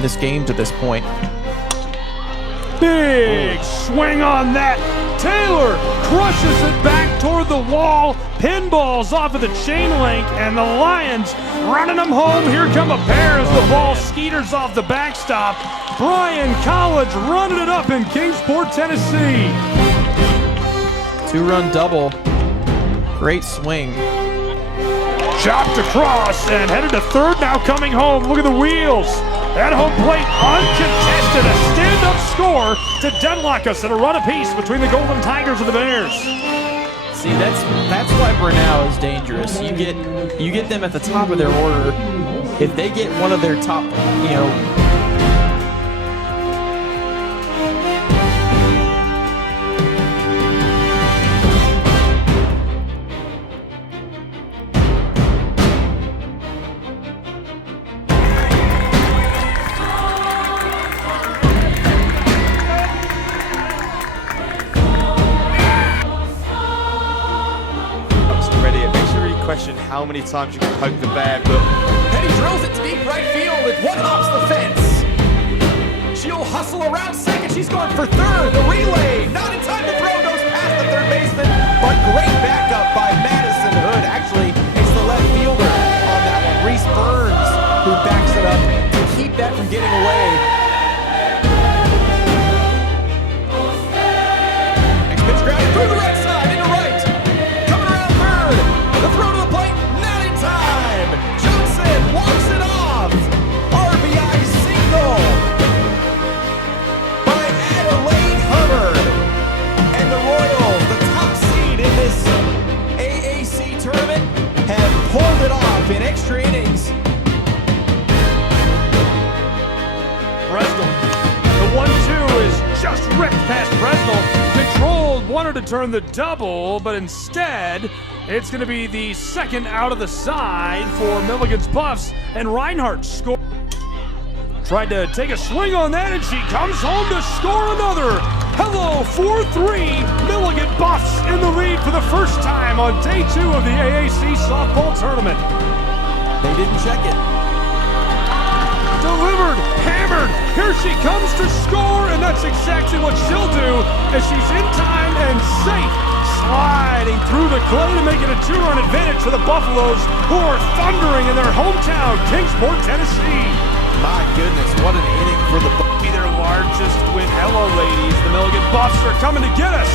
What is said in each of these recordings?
in this game to this point. Big swing on that. Taylor crushes it back toward the wall. Pinballs off of the chain link, and the Lions running them home. Here come a pair as the ball skeeters off the backstop. Bryan College running it up in Kingsport, Tennessee. Two-run double. Great swing. Chopped across and headed to third, now coming home. Look at the wheels. At home plate, uncontested, a stand-up score to deadlock us at a run apiece between the Golden Tigers and the Bears. See, that's why Brenau is dangerous. You get them at the top of their order. If they get one of their top, question how many times you can poke the bear, but and he drills it to deep right field. It one-hops the fence. She'll hustle around second. She's going for third. The relay, not in time to throw, goes past the third baseman, but great backup by Madison Hood. Actually, it's the left fielder on that one, Reese Burns, who backs it up to keep that from getting away. Next pitch grounded through the right side, into right. Coming around third. The throw to the plate, not in time. Johnson walks it off. RBI single by Adelaide Hubbard. And the Royals, the top seed in this AAC tournament, have pulled it off in extra innings. Bresnell. The 1-2 is just ripped past Bresnell. Controlled, wanted to turn the double, but instead, it's going to be the second out of the side for Milligan's Buffs, and Reinhardt scored. Tried to take a swing on that, and she comes home to score another. Hello, 4-3, Milligan Buffs in the lead for the first time on day 2 of the AAC Softball Tournament. They didn't check it. Delivered, hammered, here she comes to score, and that's exactly what she'll do as she's in time and safe. Sliding through the clay to make it a 2-run advantage for the Buffaloes, who are thundering in their hometown, Kingsport, Tennessee. My goodness, what an inning for the Buffs. Their largest win. Hello, ladies. The Milligan Buffs are coming to get us.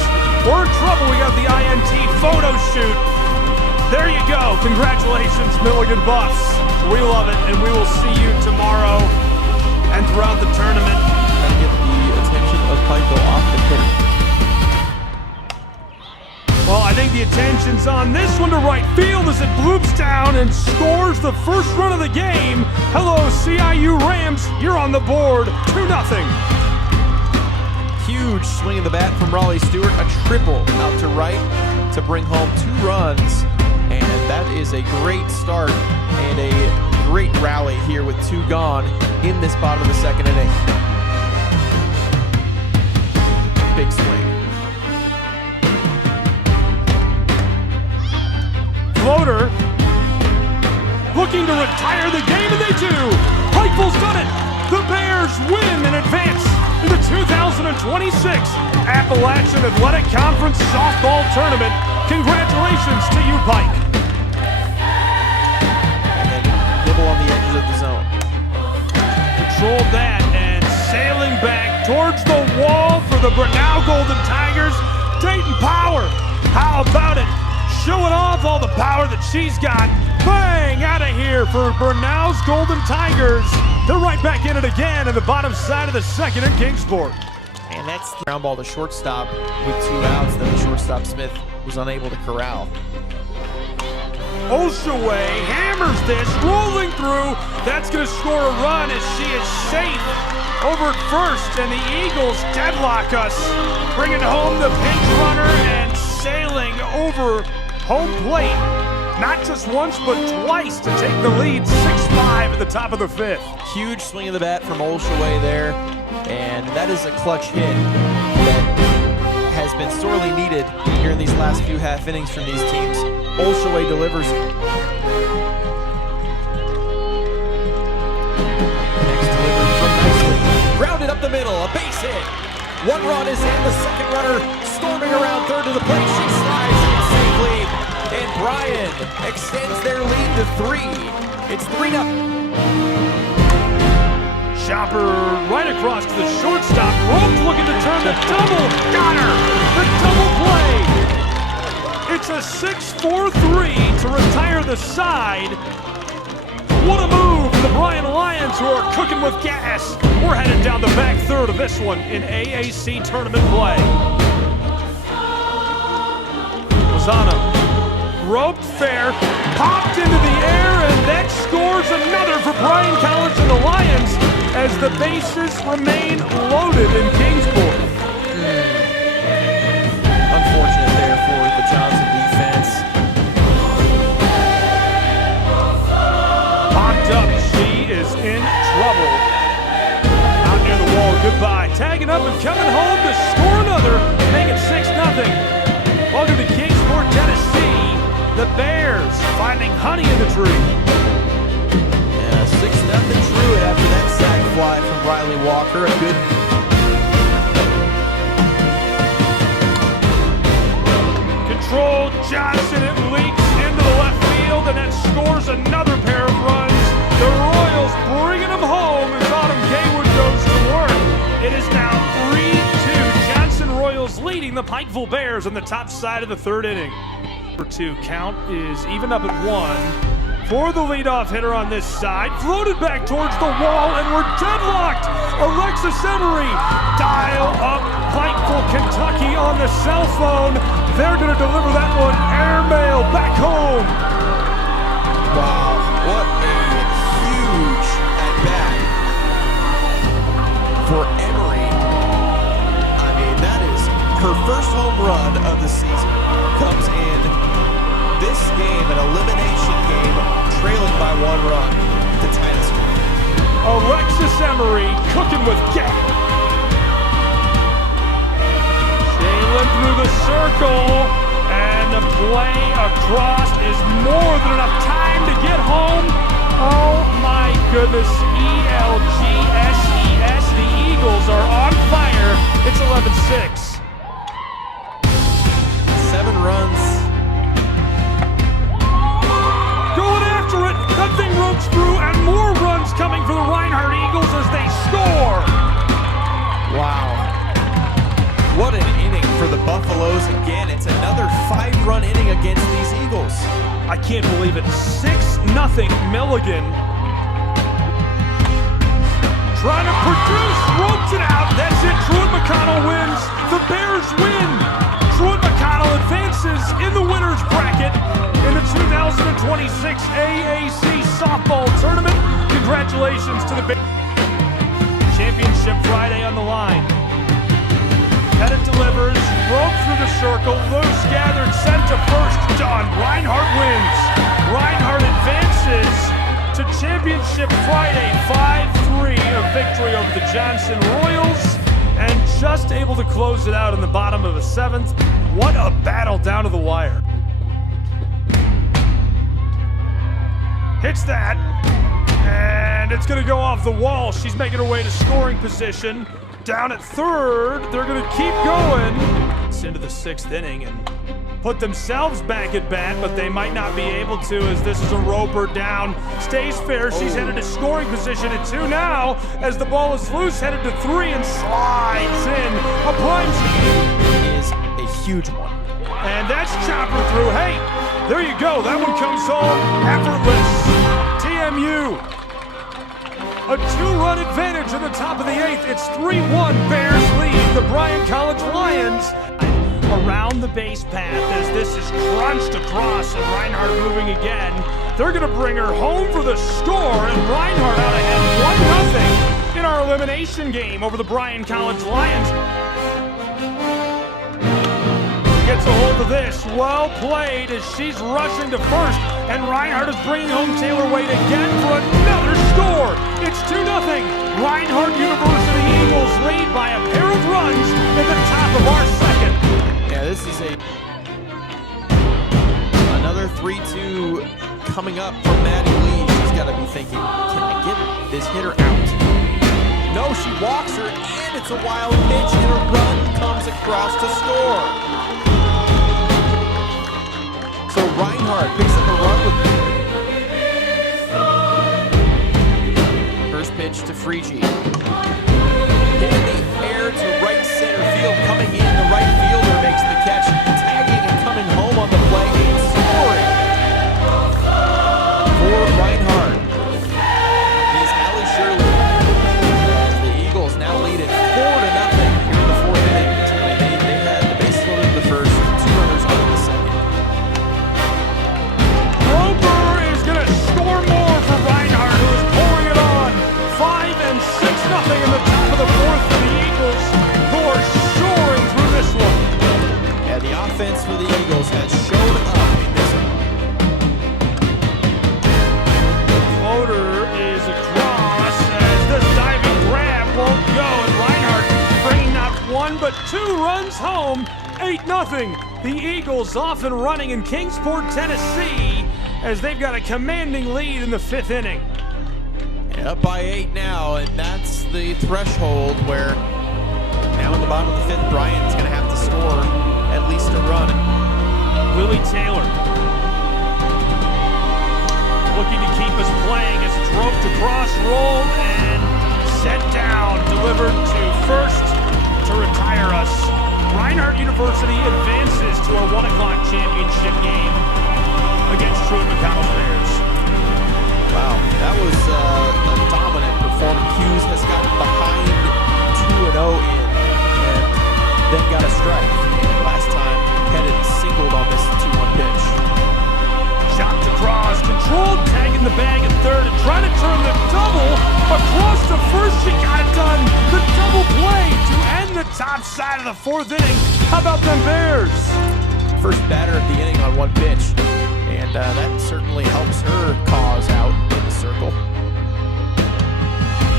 We're in trouble. We got the INT photo shoot. There you go. Congratulations, Milligan Buffs. We love it, and we will see you tomorrow and throughout the tournament. Trying to get the attention of Pico off the pitch. Well, I think the attention's on this one to right field as it bloops down and scores the first run of the game. Hello, CIU Rams. You're on the board, 2-0. Huge swing of the bat from Raleigh Stewart. A triple out to right to bring home 2 runs. And that is a great start and a great rally here with 2 gone in this bottom of the second inning. Big swing. Floater looking to retire the game, and they do. Pikeville's done it. The Bears win and advance in the 2026 Appalachian Athletic Conference Softball Tournament. Congratulations to you, Pike. And then nibble on the edges of the zone. Controlled that and sailing back towards the wall for the Brenau Golden Tigers. Dayton Power, how about it? Showing off all the power that she's got. Bang! Out of here for Brenau's Golden Tigers. They're right back in it again in the bottom side of the second in Kingsport. And that's the ground ball to shortstop with 2 outs. Then the shortstop Smith was unable to corral. Oshaway hammers this, rolling through. That's going to score a run as she is safe over at first, and the Eagles deadlock us, bringing home the pinch runner and sailing over home plate. Not just once, but twice to take the lead, 6-5 at the top of the 5th. Huge swing of the bat from Olshaway there, and that is a clutch hit that has been sorely needed here in these last few half innings from these teams. Olshaway delivers. Next delivery from Grounded up the middle, a base hit. 1 run is in. The second runner storming around third to the plate. She slides in safely. And Bryan extends their lead to 3. It's 3-0. Chopper right across to the shortstop. Rope looking to turn the double. Got her! The double play! It's a 6-4-3 to retire the side. What a move for the Bryan Lions, who are cooking with gas. We're headed down the back third of this one in AAC tournament play. Lozano, roped fair, popped into the air, and that scores another for Bryan College and the Lions as the bases remain loaded in Kingsport. Unfortunate there for the Johnson defense. Popped up, she is in trouble. Out near the wall, goodbye. Tagging up and coming home to score another, make it 6-0. Welcome to Kingsport, Tennessee. The Bears finding honey in the tree. Yeah, 6-0 Truett after that sac fly from Riley Walker. A good control, Johnson, it leaks into the left field, and that scores another pair of runs. The Royals bringing them home as Autumn Gaywood goes to work. It is now 3-2. Johnson Royals leading the Pikeville Bears on the top side of the third inning. Number 2 count is even up at 1. For the leadoff hitter on this side, floated back towards the wall, and we're deadlocked. Alexis Emery, dial up Pikeville, Kentucky on the cell phone. They're going to deliver that one airmail back home. wow, what a huge at bat for Emery. I mean, that is her first home run of the season. Comes in this game, an elimination game, trailing by 1 run to tie the score. Alexis Emery cooking with gas. Jalen through the circle, and the play across is more than enough time to get home. Oh my goodness, ELGSES, the Eagles are on fire. It's 11-6. 7 runs. Going after it, that thing ropes through, and more runs coming for the Reinhardt Eagles as they score. Wow. What an inning for the Buffaloes again. It's another 5-run inning against these Eagles. I can't believe it. 6-0 Milligan. Trying to produce, ropes it out. That's it. Truett McConnell wins. The Bears win. Truett McConnell advances in the winner's bracket in the 2026 AAC Softball Tournament. Congratulations to the Bears. Championship Friday on the line. Pettit delivers, broke through the circle, loose, gathered, sent to first, done. Reinhardt wins. Reinhardt advances to Championship Friday, 5-3, a victory over the Johnson Royals, and just able to close it out in the bottom of the 7th. What a battle down to the wire. Hits that, and it's going to go off the wall. She's making her way to scoring position. Down at third, they're going to keep going. It's into the 6th inning and put themselves back at bat, but they might not be able to as this is a roper down. Stays fair, she's headed to scoring position at 2 now as the ball is loose, headed to 3 and slides in. A prime Is a huge one. and that's Chopper through. Hey, there you go. That one comes home effortless. TMU. A 2-run advantage in the top of the 8th. It's 3-1. Bears lead the Bryan College Lions. Around the base path as this is crunched across and Reinhardt moving again. They're going to bring her home for the score, and Reinhardt out ahead 1-0 in our elimination game over the Bryan College Lions. Gets a hold of this. Well played as she's rushing to first, and Reinhardt is bringing home Taylor Wade again for another score. It's 2-0. Reinhardt University Eagles lead by a pair of runs in the top of our 2nd. Yeah, this is another 3-2 coming up from Maddie Lee. She's got to be thinking, can I get this hitter out? No, she walks her, and it's a wild pitch, and a run comes across to score. So Reinhardt picks up a run with first pitch to Frigi. Hit in the air to right center field. Coming in, the right fielder makes the catch, tagging and coming home on the play and scoring for Reinhardt is Allie Shirley. The Eagles now lead it 4-0 here in the fourth inning. They had the bases loaded in the first, 2 runners on in the second. Roper is going to score more for Reinhardt, who is pouring it on. 5 and 6-0 in the top of the fourth for the Eagles, who are soaring through this one. Yeah, the offense for the Eagles has showed up in this one. Floater is across as this diving grab won't go, and Reinhardt bringing not 1 but 2 runs home. 8-0. The Eagles off and running in Kingsport, Tennessee, as they've got a commanding lead in the 5th inning. Yeah, up by 8 now, and that's the threshold where now in the bottom of the 5th, Bryant's going to have to score at least a run. Willie Taylor looking to keep us playing as it's roped across, roll, and set down, delivered to first to retire us. Reinhardt University advances to our 1 o'clock championship game against Truett McConnell Bears. Wow, that was a dominant performance. Hughes has gotten behind 2-0 in, and then got a strike. Last time, headed singled on this 2-1 pitch. Chopped across, controlled, tagging the bag at third, and trying to turn the double across to first. She got it done. The double play to end the top side of the 4th inning. How about them Bears? First batter of the inning on 1 pitch, and that certainly helps her cause out in the circle.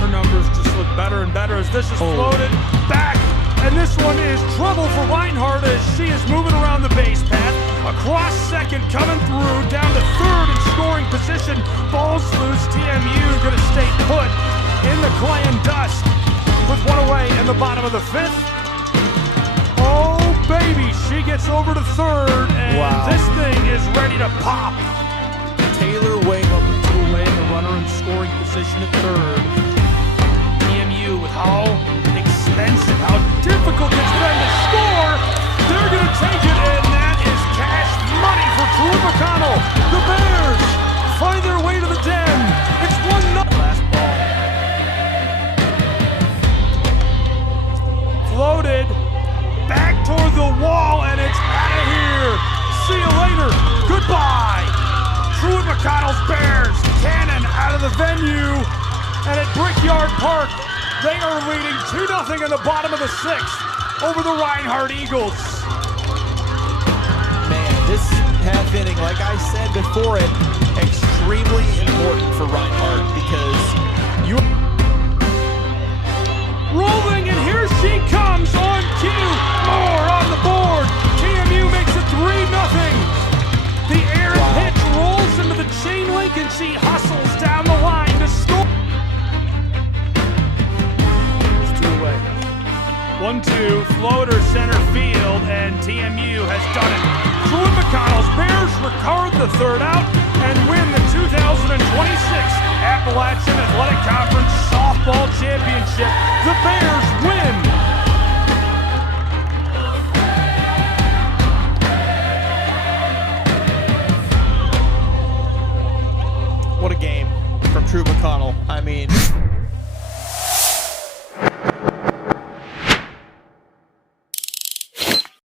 Her numbers just look better and better as this is floated back. And this one is trouble for Reinhardt as she is moving around the base path. Across second, coming through, down to third in scoring position. Ball's loose, TMU gonna stay put in the clay and dust with 1 away in the bottom of the 5th. Oh baby, she gets over to third, and Wow. this thing is ready to pop. Taylor Wayne To land the runner in scoring position at third. TMU with how expensive, how difficult it's been to score. They're going to take it, and that is cash money for Truett McConnell. The Bears find their way to the den. It's 1-0. Last ball. Floated back toward the wall, and it's out of here. See you later. Goodbye. Truett McConnell's Bears cannon out of the venue, and at Brickyard Park, they are leading 2-0 in the bottom of the 6th over the Reinhardt Eagles. Man, this half inning, like I said before it, extremely important for Reinhardt because you Rolling, and here she comes on cue. More on the board. TMU makes it 3-0. The air pitch rolls into the chain link, and she hustles down the line to score. It's 2 away. 1-2, floater center field, and TMU has done it. Truett McConnell's Bears record the 3rd out and win the 2026 Appalachian Athletic Conference Softball Championship. The Bears win. what a game from Truett McConnell. I mean,